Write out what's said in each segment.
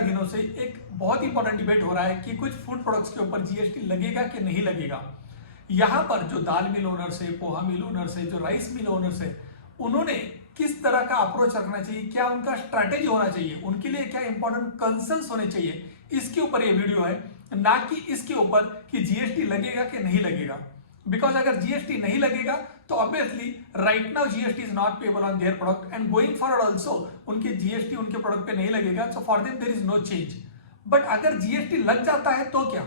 दिनों से एक बहुत इंपॉर्टेंट डिबेट हो रहा है कि कुछ फूड प्रोडक्ट्स के ऊपर जीएसटी लगेगा कि नहीं लगेगा। यहाँ पर जो दाल मिल ओनर्स है, पोहा मिल ओनर्स है, जो राइस मिल ओनर्स है, उन्होंने किस तरह का अप्रोच रखना चाहिए, क्या उनका स्ट्रैटेजी होना चाहिए, उनके लिए क्या इंपॉर्टेंट कंसर्न्स होने चाहिए, इसके ऊपर ये वीडियो है, ना कि इसके ऊपर कि जीएसटी लगेगा कि नहीं लगेगा। बिकॉज अगर जीएसटी नहीं लगेगा तो obviously right now GST is not payable on there product and going forward also उनके जीएसटी उनके प्रोडक्ट पे नहीं लगेगा, so for them there is no change. But अगर जीएसटी लग जाता है तो क्या,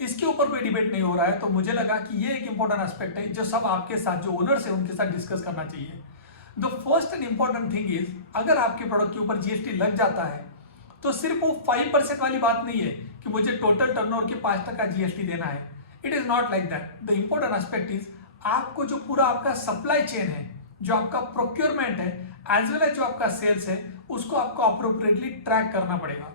इसके ऊपर कोई डिबेट नहीं हो रहा है। तो मुझे लगा कि ये एक इंपॉर्टेंट एस्पेक्ट है जो सब आपके साथ जो ओनर्स है उनके साथ डिस्कस करना चाहिए। The first and important thing is, अगर आपके प्रोडक्ट के ऊपर जीएसटी लग जाता है तो सिर्फ वो 5% वाली बात नहीं है कि मुझे टोटल टर्नओवर के 5% जीएसटी देना है। It is not like that. The important aspect is आपको जो पूरा आपका सप्लाई चेन है, जो आपका प्रोक्योरमेंट है, एज वेल एज जो आपका सेल्स है, उसको आपको अप्रोप्रिएटली ट्रैक करना पड़ेगा।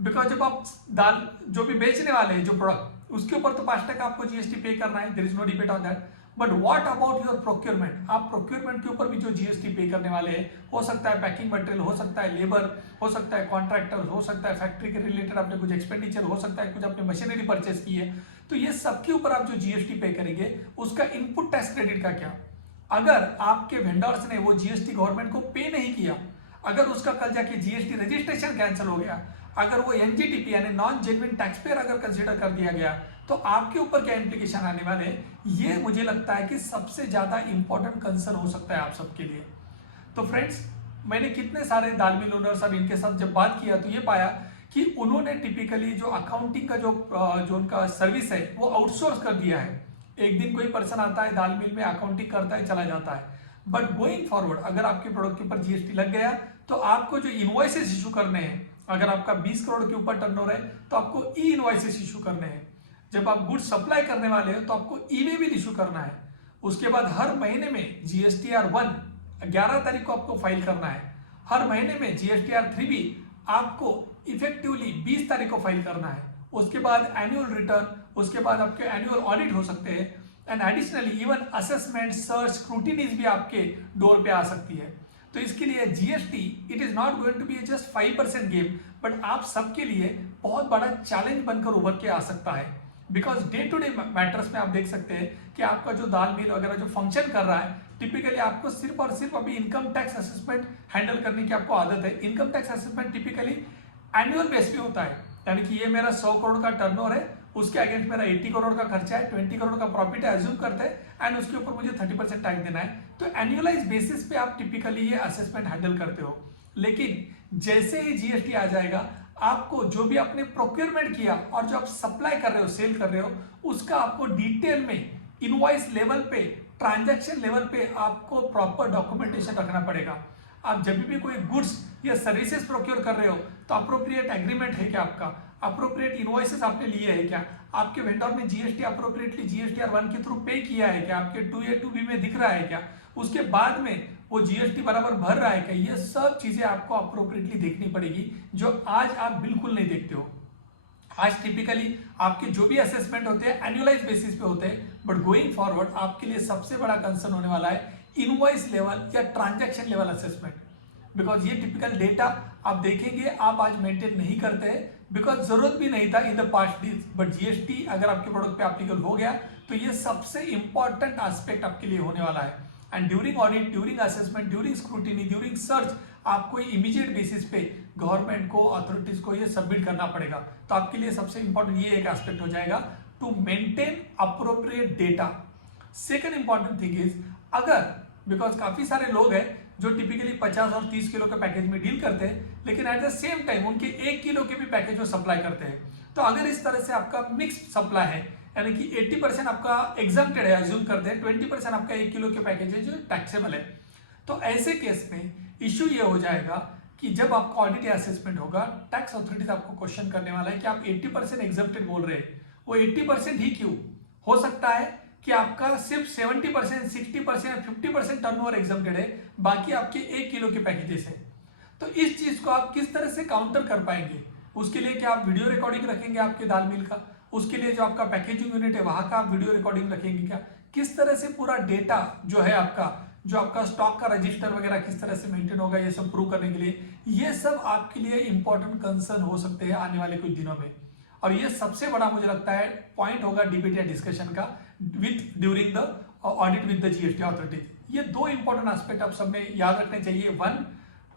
बिकॉज जब आप दाल जो भी बेचने वाले हैं जो प्रोडक्ट, उसके ऊपर तो 5% आपको जीएसटी पे करना है, there is no debate on that. But what about your procurement, आप प्रोक्योरमेंट के ऊपर भी जो जीएसटी पे करने वाले हैं, हो सकता है पैकिंग मटेरियल, हो सकता है लेबर, हो सकता है कॉन्ट्रैक्टर, हो सकता है फैक्ट्री के रिलेटेड आपने कुछ एक्सपेंडिचर, हो सकता है कुछ आपने मशीनरी परचेस की है, तो ये सबके ऊपर आप जो जीएसटी पे करेंगे उसका इनपुट टैक्स क्रेडिट का क्या। अगर आपके वेंडर्स ने वो जीएसटी गवर्नमेंट को पे नहीं किया, अगर उसका कल जाके जीएसटी रजिस्ट्रेशन कैंसिल हो गया, अगर वो एनजीटीपी यानी नॉन जेन्युइन टैक्स पेयर अगर कंसीडर कर दिया गया, तो आपके ऊपर क्या इंप्लीकेशन आने वाले हैं, ये मुझे लगता है कि सबसे ज्यादा इंपॉर्टेंट कंसर्न हो सकता है आप सबके लिए। तो फ्रेंड्स, मैंने कितने सारे दाल मिल ओनर्स और इनके साथ जब बात किया तो ये पाया कि उन्होंने टिपिकली जो अकाउंटिंग का जो उनका सर्विस है वो आउटसोर्स कर दिया है। एक दिन कोई पर्सन आता है दाल मिल में, अकाउंटिंग करता है, चला जाता है। बट गोइंग फॉरवर्ड अगर आपके प्रोडक्ट के ऊपर जीएसटी लग गया तो आपको जो इनवॉइसेस इशू करने हैं, अगर आपका 20 करोड़ के ऊपर टर्नओवर है तो आपको ई इनवॉइसेस इशू करने हैं। जब आप गुड्स सप्लाई करने वाले हो तो आपको ई वे बिल इशू करना है। उसके बाद हर महीने में जीएसटीआर 1 11 तारीख को आपको फाइल करना है। हर महीने में जीएसटीआर 3 भी आपको इफेक्टिवली 20 तारीख को फाइल करना है। उसके बाद एनुअल रिटर्न, उसके बाद आपके एनुअल ऑडिट हो सकते हैं, and additionally even assessment, search, scrutinies भी आपके डोर पे आ सकती है। तो इसके लिए GST it is not going to be just 5% game, but आप सबके लिए बहुत बड़ा चैलेंज बनकर उभर के आ सकता है। Because day to day matters में आप देख सकते हैं कि आपका जो दाल मिल वगैरह जो फंक्शन कर रहा है, टिपिकली आपको सिर्फ और सिर्फ अभी इनकम टैक्स असेसमेंट हैंडल करने की आपको आदत है। Income tax assessment typically annual base पे होता है, यानी कि ये मेरा 100 करोड़ का टर्नओवर है, उसके अगेंस्ट मेरा 80 करोड़ का खर्चा है, 20 करोड़ का प्रॉफिट है एज्यूम करते हैं, एंड उसके ऊपर मुझे 30% टैक्स देना है। तो एनुअलाइज बेसिस पे आप टिपिकली ये असेसमेंट हैंडल करते हो। लेकिन जैसे ही जीएसटी आ जाएगा, आपको जो भी आपने प्रोक्योरमेंट किया और जो आप सप्लाई कर रहे हो, सेल कर रहे हो, उसका आपको डिटेल में इनवॉइस लेवल पे, ट्रांजैक्शन लेवल पे आपको प्रॉपर डॉक्यूमेंटेशन रखना पड़ेगा। आप जब भी कोई गुड्स या सर्विसेज प्रोक्योर कर रहे हो तो अप्रोप्रिएट एग्रीमेंट है क्या आपका, अप्रोप्रिएट इनवॉइसेस आपने लिए हैं क्या, आपके वेंडर ने जीएसटी अप्रोप्रिएटली जीएसटीआर 1 के थ्रू पे किया है क्या, आपके 2A 2B में दिख रहा है क्या, उसके बाद में वो जीएसटी बराबर भर रहा है क्या, ये सब चीजें आपको अप्रोप्रिएटली देखनी पड़ेगी, जो आज आप बिल्कुल नहीं देखते हो। आज टिपिकली आपके जो भी असेसमेंट होते हैं एनुअलाइज बेसिस पे होते हैं, बट गोइंग फॉरवर्ड आपके लिए सबसे बड़ा कंसर्न होने वाला है इनवॉइस लेवल या ट्रांजैक्शन लेवल असेसमेंट। बिकॉज ये टिपिकल डेटा आप देखेंगे आप आज मेंटेन नहीं करते हैं, बिकॉज जरूरत भी नहीं था in the past days, but GST अगर आपके प्रोडक्ट पे एप्लीकेबल हो गया तो ये सबसे इंपॉर्टेंट एस्पेक्ट आपके लिए होने वाला है। And during audit, during assessment, during scrutiny, during search आपको इमीडिएट बेसिस पे गवर्नमेंट को, अथॉरिटीज को ये सबमिट करना पड़ेगा। तो आपके लिए सबसे इंपॉर्टेंट ये एक एस्पेक्ट हो जाएगा to maintain appropriate data. Second important thing is, अगर बिकॉज काफी सारे लोग हैं जो टिपिकली 50 और 30 किलो के पैकेज में डील करते हैं, लेकिन एट द सेम टाइम उनके 1 किलो के भी पैकेज वो सप्लाई करते हैं। तो अगर इस तरह से आपका मिक्स सप्लाई है, यानी कि 80% आपका एग्जम्प्टेड है, अज्यूम करते हैं 20% आपका 1 किलो के पैकेज है जो टैक्सेबल है, तो ऐसे केस में इश्यू ये हो जाएगा कि जब आपका ऑडिट या असेसमेंट होगा, टैक्स अथॉरिटीज आपको क्वेश्चन करने वाला है कि आप 80% एग्जम्प्टेड बोल रहे हैं, वो 80% ही क्यों हो सकता है कि आपका सिर्फ 70%, 60% या 50% टर्नओवर एग्जम्प्टेड है, बाकी आपके 1 किलो के पैकेजेस है। तो इस चीज को आप किस तरह से काउंटर कर पाएंगे, उसके लिए क्या आप वीडियो रिकॉर्डिंग रखेंगे आपके दाल मिल का, उसके लिए जो आपका पैकेजिंग यूनिट है वहां का आप वीडियो रिकॉर्डिंग रखेंगे क्या, किस तरह से पूरा डेटा जो है आपका जो आपका स्टॉक का रजिस्टर वगैरह किस तरह से मेंटेन होगा, ये सब प्रूव करने के लिए, ये सब आपके लिए इंपॉर्टेंट कंसर्न हो सकते हैं आने वाले कुछ दिनों में। और ये सबसे बड़ा मुझे लगता है पॉइंट होगा डिबेट या डिस्कशन का with during the audit with the GST authority. ये दो इंपॉर्टेंट एस्पेक्ट आप सबने याद रखने चाहिए। वन,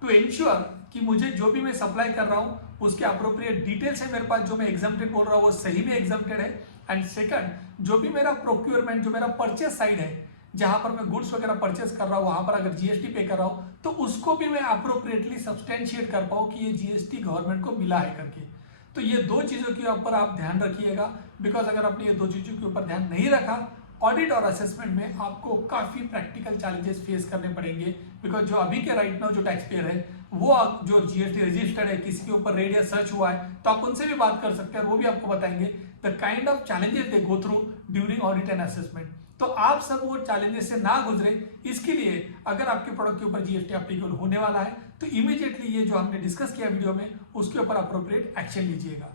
टू इंश्योर कि मुझे जो भी मैं सप्लाई कर रहा हूं उसके अप्रोप्रिएट डिटेल्स है मेरे पास, जो मैं एग्जाम्प्टेड बोल रहा हूं वो सही में एग्जाम्प्टेड है। एंड सेकंड, जो भी मेरा प्रोक्योरमेंट, जो मेरा परचेस साइड है, जहां पर मैं गुड्स वगैरह परचेस कर रहा हूं, वहां पर अगर जीएसटी पे कर रहा हूं तो उसको भी मैं अप्रोप्रिएटली सब्सटेंशिएट कर पाऊं कि ये जीएसटी गवर्नमेंट को मिला है करके। तो ये दो चीजों के ऊपर आप ध्यान रखिएगा, बिकॉज अगर आपने ये दो चीजों के ऊपर ध्यान नहीं रखा, ऑडिट और असेसमेंट में आपको काफी प्रैक्टिकल चैलेंजेस फेस करने पड़ेंगे। बिकॉज जो अभी के राइट नाउ जो टैक्स पेयर है, वो जो जीएसटी रजिस्टर्ड है, किसी के ऊपर रेड या सर्च हुआ है, तो आप उनसे भी बात कर सकते हैं और वो भी आपको बताएंगे the kind of challenges they go through during audit and assessment. तो आप सब वो चैलेंजेस से ना गुजरे, इसके लिए अगर आपके प्रोडक्ट के ऊपर जीएसटी एप्लीकेबल होने वाला है तो इमीडिएटली ये जो हमने डिस्कस किया वीडियो में, उसके ऊपर अप्रोप्रिएट एक्शन लीजिएगा।